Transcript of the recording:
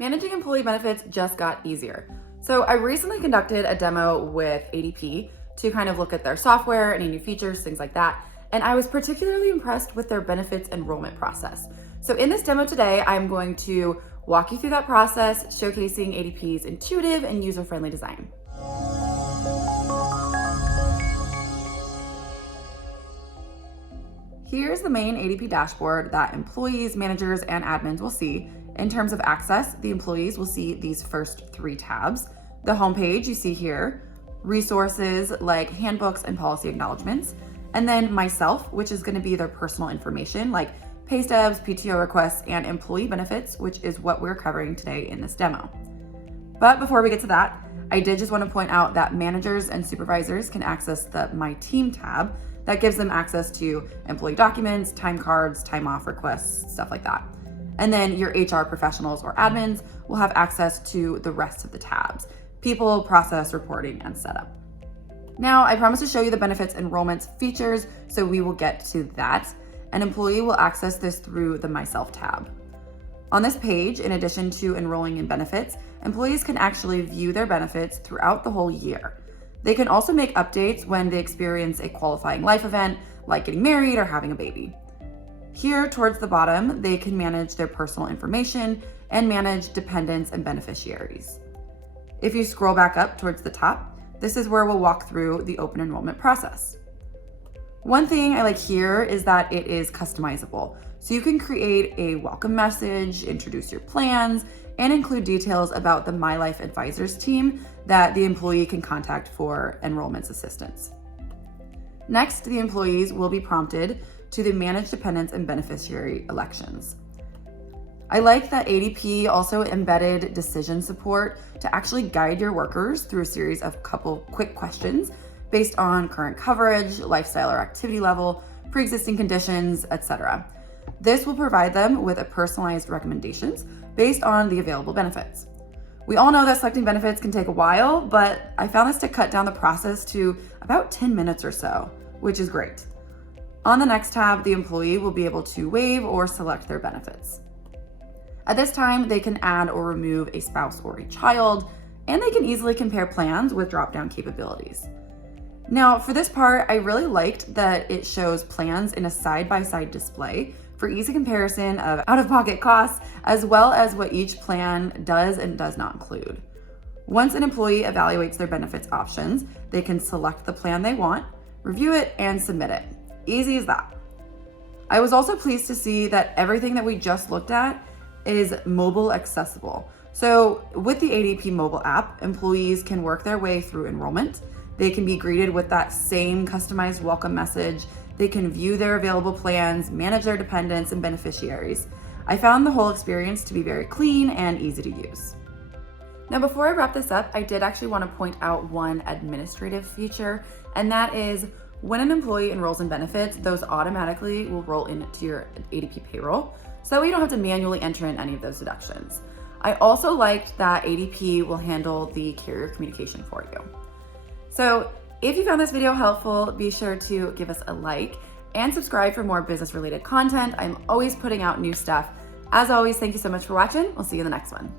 Managing employee benefits just got easier. So I recently conducted a demo with ADP to kind of look at their software, any new features, things like that. And I was particularly impressed with their benefits enrollment process. So in this demo today, I'm going to walk you through that process, showcasing ADP's intuitive and user-friendly design. Here's the main ADP dashboard that employees, managers, and admins will see. In terms of access, the employees will see these first 3 tabs. The homepage you see here, resources like handbooks and policy acknowledgements, and then myself, which is going to be their personal information like pay stubs, PTO requests, and employee benefits, which is what we're covering today in this demo. But before we get to that, I did just want to point out that managers and supervisors can access the My Team tab that gives them access to employee documents, time cards, time off requests, stuff like that. And then your HR professionals or admins will have access to the rest of the tabs: people, process, reporting, and setup. Now, I promised to show you the benefits enrollment features, so we will get to that. An employee will access this through the Myself tab. On this page, in addition to enrolling in benefits, employees can actually view their benefits throughout the whole year. They can also make updates when they experience a qualifying life event, like getting married or having a baby. Here towards the bottom, they can manage their personal information and manage dependents and beneficiaries. If you scroll back up towards the top, this is where we'll walk through the open enrollment process. One thing I like here is that it is customizable. So you can create a welcome message, introduce your plans, and include details about the My Life Advisors team that the employee can contact for enrollment assistance. Next, the employees will be prompted to the Manage Dependents and Beneficiary elections. I like that ADP also embedded decision support to actually guide your workers through a series of couple quick questions based on current coverage, lifestyle or activity level, pre-existing conditions, etc. This will provide them with a personalized recommendations based on the available benefits. We all know that selecting benefits can take a while, but I found this to cut down the process to about 10 minutes or so, which is great. On the next tab, the employee will be able to waive or select their benefits. At this time, they can add or remove a spouse or a child, and they can easily compare plans with drop-down capabilities. Now, for this part, I really liked that it shows plans in a side-by-side display for easy comparison of out-of-pocket costs, as well as what each plan does and does not include. Once an employee evaluates their benefits options, they can select the plan they want, review it, and submit it. Easy as that. I was also pleased to see that everything that we just looked at is mobile accessible. So with the ADP mobile app, employees can work their way through enrollment. They can be greeted with that same customized welcome message. They can view their available plans, manage their dependents and beneficiaries. I found the whole experience to be very clean and easy to use. Now, before I wrap this up, I did actually want to point out one administrative feature, and that is when an employee enrolls in benefits, those automatically will roll into your ADP payroll, so you don't have to manually enter in any of those deductions. I also liked that ADP will handle the carrier communication for you. So if you found this video helpful, be sure to give us a like and subscribe for more business-related content. I'm always putting out new stuff. As always, thank you so much for watching. We'll see you in the next one.